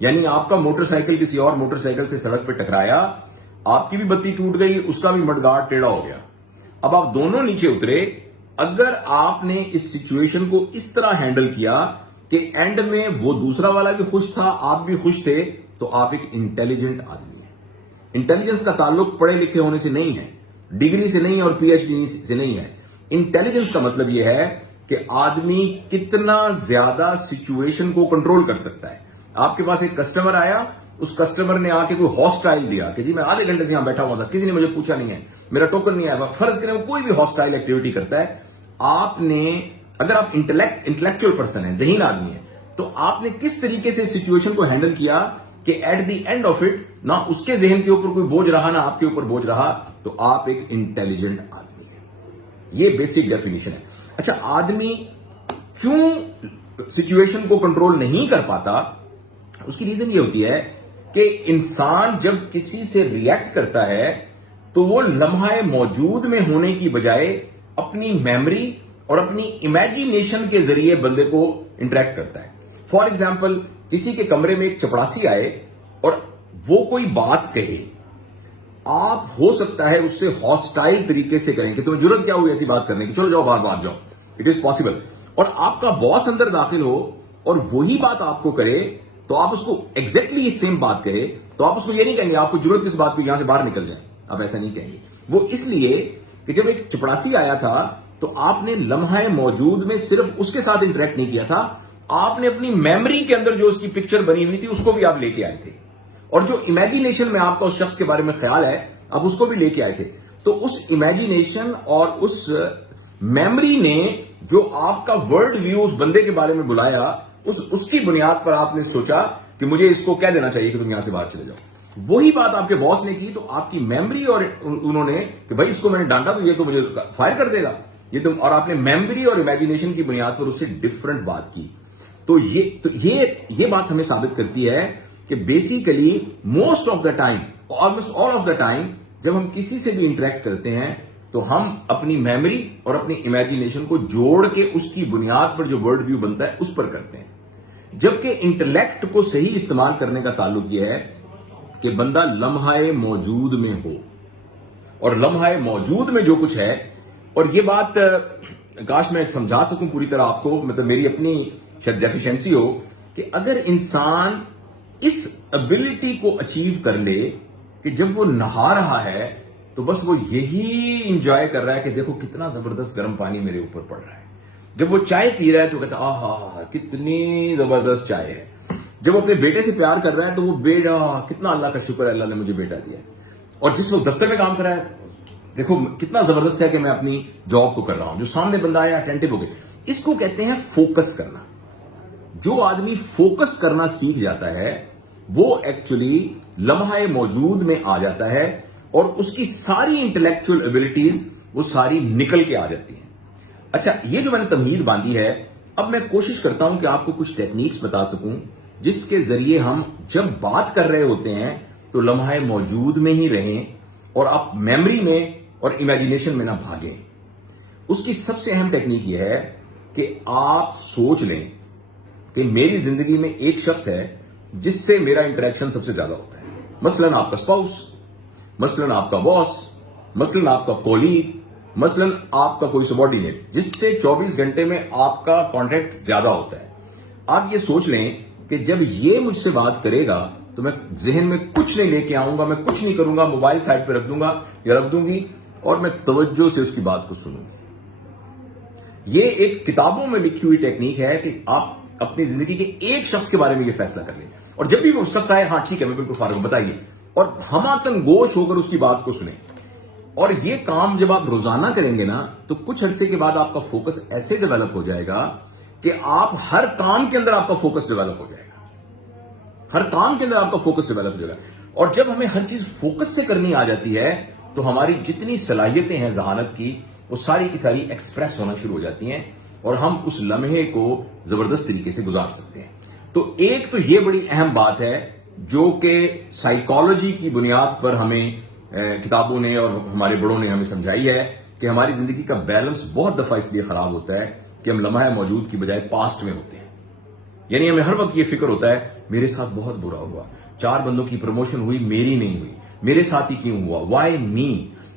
یعنی آپ کا موٹر سائیکل کسی اور موٹر سائیکل سے سڑک پہ ٹکرایا، آپ کی بھی بتی ٹوٹ گئی، اس کا بھی مڈگارڈ ٹیڑھا ہو گیا، اب آپ دونوں نیچے اترے. اگر آپ نے اس سچویشن کو اس طرح ہینڈل کیا کہ اینڈ میں وہ دوسرا والا بھی خوش تھا، آپ بھی خوش تھے، تو آپ ایک انٹیلیجنٹ آدمی ہیں. انٹیلیجنس کا تعلق پڑھے لکھے ہونے سے نہیں ہے، ڈگری سے نہیں اور پی ایچ ڈی سے نہیں ہے. انٹیلیجنس کا مطلب یہ ہے کہ آدمی کتنا زیادہ سچویشن کو کنٹرول کر سکتا ہے. آپ کے پاس ایک کسٹمر آیا، اس کسٹمر نے آ کے کوئی ہاسٹائل دیا کہ جی میں آدھے گھنٹے سے یہاں بیٹھا ہوا تھا، کسی نے مجھے پوچھا نہیں ہے، میرا ٹوکن نہیں آیا. فرض کریں وہ کوئی بھی ہاسٹائل ایکٹیویٹی کرتا ہے، آپ نے، اگر آپ انٹلیکچوئل پرسن ہیں، ذہین آدمی ہیں، تو آپ نے کس طریقے سے سچویشن کو ہینڈل کیا کہ at the end of it نہ اس کے ذہن کے اوپر کوئی بوجھ رہا نہ آپ کے اوپر بوجھ رہا، تو آپ ایک انٹیلیجنٹ آدمی ہیں. یہ بیسک ڈیفینیشن ہے. اچھا، آدمی کیوں سچویشن کو کنٹرول نہیں کر پاتا؟ اس کی ریزن یہ ہوتی ہے کہ انسان جب کسی سے ریئیکٹ کرتا ہے تو وہ لمحہ موجود میں ہونے کی بجائے اپنی میموری اور اپنی امیجینیشن کے ذریعے بندے کو انٹریکٹ کرتا ہے. فار ایگزامپل، کسی کے کمرے میں ایک چپڑاسی آئے اور وہ کوئی بات کہے، آپ ہو سکتا ہے اس سے ہاسٹائل طریقے سے کریں کہ تمہیں ضرورت کیا ہوئی ایسی بات کرنے کی، چلو جاؤ باہر جاؤ، اٹ از پاسبل. اور آپ کا باس اندر داخل ہو اور وہی بات آپ کو کرے تو آپ اس کو ایگزیکٹلی سیم بات کہے تو آپ اس کو یہ نہیں کہیں گے آپ کو ضرورت کس بات کی، یہاں سے باہر نکل جائیں، آپ ایسا نہیں کہیں گے. وہ اس لیے کہ جب ایک چپڑاسی آیا تھا تو آپ نے لمحہ موجود میں صرف اس کے ساتھ انٹریکٹ نہیں کیا تھا، آپ نے اپنی میموری کے اندر جو اس کی پکچر بنی ہوئی تھی اس کو بھی آپ لے کے آئے تھے، اور جو امیجینیشن میں آپ کا اس شخص کے بارے میں خیال ہے آپ اس کو بھی لے کے آئے تھے. تو اس امیجینیشن اور اس میموری نے جو آپ کا ورلڈ ویو اس بندے کے بارے میں بلایا، اس کی بنیاد پر آپ نے سوچا کہ مجھے اس کو کہہ دینا چاہیے کہ تم یہاں سے باہر چلے جاؤ. وہی بات آپ کے باس نے کی تو آپ کی میموری اور انہوں نے کہ بھائی اس کو میں نے ڈانٹا تو یہ تو مجھے فائر کر دے گا، یہ تم، اور آپ نے میموری اور امیجینیشن کی بنیاد پر اس سے ڈفرنٹ بات کی. تو یہ بات ہمیں ثابت کرتی ہے کہ basically most of the time, almost all of the time, جب ہم کسی سے بھی انٹریکٹ کرتے ہیں تو ہم اپنی میموری اور اپنی امیجینیشن کو جوڑ کے اس کی بنیاد پر جو ورلڈ ویو بنتا ہے اس پر کرتے ہیں. جبکہ انٹلیکٹ کو صحیح استعمال کرنے کا تعلق یہ ہے کہ بندہ لمحہ موجود میں ہو، اور لمحہ موجود میں جو کچھ ہے، اور یہ بات کاش میں سمجھا سکوں پوری طرح آپ کو، مطلب میری اپنی شاید ڈیفیشنسی ہو، کہ اگر انسان اس ابیلٹی کو اچیو کر لے کہ جب وہ نہا رہا ہے تو بس وہ یہی انجوائے کر رہا ہے کہ دیکھو کتنا زبردست گرم پانی میرے اوپر پڑ رہا ہے. جب وہ چائے پی رہا ہے تو کہتا آہا کتنی زبردست چائے ہے. جب وہ اپنے بیٹے سے پیار کر رہا ہے تو وہ بیٹا کتنا اللہ کا شکر ہے اللہ نے مجھے بیٹا دیا. اور جس وقت دفتر میں کام کر رہا ہے دیکھو کتنا زبردست ہے کہ میں اپنی جاب کو کر رہا ہوں. جو سامنے بندہ آیا اٹینٹو ہو گئے. اس کو کہتے ہیں فوکس کرنا. جو آدمی فوکس کرنا سیکھ جاتا ہے وہ ایکچولی لمحہ موجود میں آ جاتا ہے اور اس کی ساری انٹلیکچوئل ایبلٹیز وہ ساری نکل کے آ جاتی ہیں. اچھا، یہ جو میں نے تمہید باندھی ہے، اب میں کوشش کرتا ہوں کہ آپ کو کچھ ٹیکنیکس بتا سکوں جس کے ذریعے ہم جب بات کر رہے ہوتے ہیں تو لمحہ موجود میں ہی رہیں اور آپ میموری میں اور امیجینیشن میں نہ بھاگیں. اس کی سب سے اہم ٹیکنیک یہ ہے کہ آپ سوچ لیں کہ میری زندگی میں ایک شخص ہے جس سے میرا انٹریکشن سب سے زیادہ ہوتا ہے. مثلاً آپ کا اسپاؤس، مثلاً آپ کا باس، مثلاً آپ کا کولیگ، مثلاً آپ کا کوئی سبارڈینیٹ جس سے 24 گھنٹے میں آپ کا کانٹیکٹ زیادہ ہوتا ہے. آپ یہ سوچ لیں کہ جب یہ مجھ سے بات کرے گا تو میں ذہن میں کچھ نہیں لے کے آؤں گا، میں کچھ نہیں کروں گا، موبائل سائڈ پہ رکھ دوں گا یا رکھ دوں گی اور میں توجہ سے اس کی بات کو سنوں گی. یہ ایک کتابوں میں لکھی ہوئی ٹیکنیک ہے کہ آپ اپنی زندگی کے ایک شخص کے بارے میں یہ فیصلہ کر لیں اور جب بھی وہ شخص آئے ہاں ٹھیک ہے میں بالکل فارغ ہوں بتائیے، اور ہماتن گوش ہو کر اس کی بات کو سنیں. اور یہ کام جب آپ روزانہ کریں گے نا تو کچھ عرصے کے بعد آپ کا فوکس ایسے ڈیولپ ہو جائے گا کہ آپ ہر کام کے اندر آپ کا فوکس ڈیولپ ہو جائے گا. ہر کام کے اندر آپ کا فوکس ڈیولپ ہو جائے گا. اور جب ہمیں ہر چیز فوکس سے کرنی آ جاتی ہے تو ہماری جتنی صلاحیتیں ہیں ذہانت کی وہ ساری کی ساری ایکسپریس ہونا شروع ہو جاتی ہیں اور ہم اس لمحے کو زبردست طریقے سے گزار سکتے ہیں. تو ایک تو یہ بڑی اہم بات ہے جو کہ سائیکالوجی کی بنیاد پر ہمیں کتابوں نے اور ہمارے بڑوں نے ہمیں سمجھائی ہے کہ ہماری زندگی کا بیلنس بہت دفعہ اس لیے خراب ہوتا ہے کہ ہم لمحہ موجود کی بجائے پاسٹ میں ہوتے ہیں. یعنی ہمیں ہر وقت یہ فکر ہوتا ہے میرے ساتھ بہت برا ہوا, 4 بندوں کی پروموشن ہوئی, میری نہیں ہوئی, میرے ساتھ ہی کیوں ہوا, وائی می,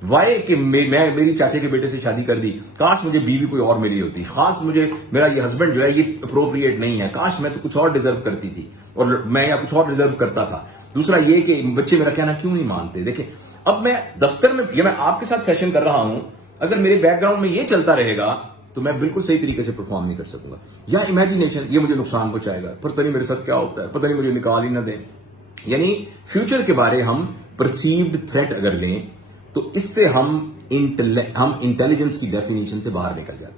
وائی کہ میں میری چاچے کے بیٹے سے شادی کر دی, کاش مجھے بیوی کوئی اور میری ہوتی, خاص مجھے میرا یہ ہسبینڈ جو ہے یہ اپروپریٹ نہیں ہے, کاش میں تو کچھ اور ڈیزرو کرتی تھی اور میں یا کچھ اور ڈیزرو کرتا تھا. دوسرا یہ کہ بچے میرا کہنا کیوں نہیں مانتے. دیکھیں اب میں دفتر میں یہ میں آپ کے ساتھ سیشن کر رہا ہوں, اگر میرے بیک گراؤنڈ میں یہ چلتا رہے گا تو میں بالکل صحیح طریقے سے پرفارم نہیں کر سکوں گا. یا امیجینیشن یہ مجھے نقصان پہنچائے گا, پتہ نہیں میرے ساتھ کیا ہوتا ہے, پتہ نہیں مجھے نکال ہی نہ دیں. یعنی فیوچر کے بارے ہم پرسیوڈ تھریٹ اگر لیں تو اس سے ہم انٹیلیجنس کی ڈیفینیشن سے باہر نکل جاتے ہیں.